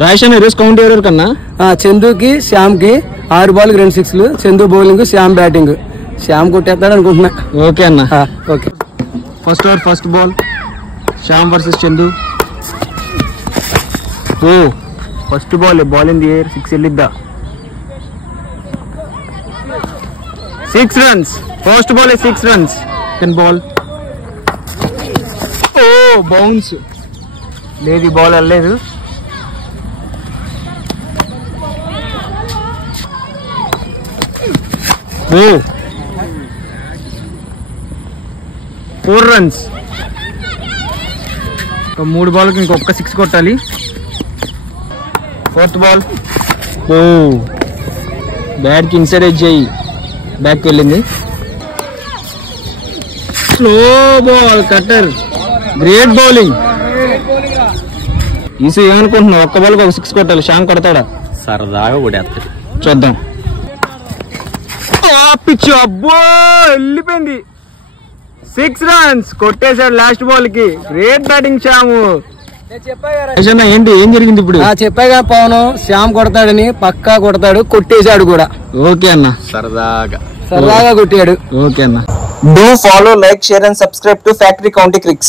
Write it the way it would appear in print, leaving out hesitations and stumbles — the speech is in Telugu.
రాజేష్ ఈరోజు కౌంట్ ఎవరు కన్నా? చందుకి శ్యామ్ కి 6 బాల్ 2 6లు. Chandu bowling, Shyam batting. శ్యామ్ కొట్టేస్తాడు అనుకుంటున్నా. ఓకే అన్న. Okay. First over first ball Shyam versus Chandu. Oh first ball in the air 6 వెళ్ళిద్దా? 6 runs. First ball 6 runs. Second ball oh bounce లేదు, బాల్ వెళ్ళలేదు. Oh 4 runs. 3 బాల్కి ఇంకొక 6 కొట్టాలి. ఫోర్త్ బాల్ ఓ బ్యాట్ కి ఇన్సైడ్ ఎడ్జ్ అయ్యి బ్యాక్ వెళ్ళింది. Slow ball cutter. Great bowling. ఈసీ ఏమనుకుంటున్నావు? ఒక్క బాల్కి ఒక 6 కొట్టాలి. శ్యామ్ కొడతాడా? సరదాగా కొడేస్తాడు, చూద్దాం. పిచ్ అబ్బో వెళ్ళిపోయింది. 6 runs కొట్టేశాడు లాస్ట్ బాల్ కి. Great batting Shyam. ఏంటి ఏం జరిగింది ఇప్పుడు? చెప్పాగా పవన్ శ్యామ్ కొడతాడని. పక్కా కొడతాడు, కొట్టేశాడు కూడా. ఓకే అన్న. సరదాగా కొట్టాడు. ఓకే అన్న. Do follow, like, share and subscribe to Factory County Cricks.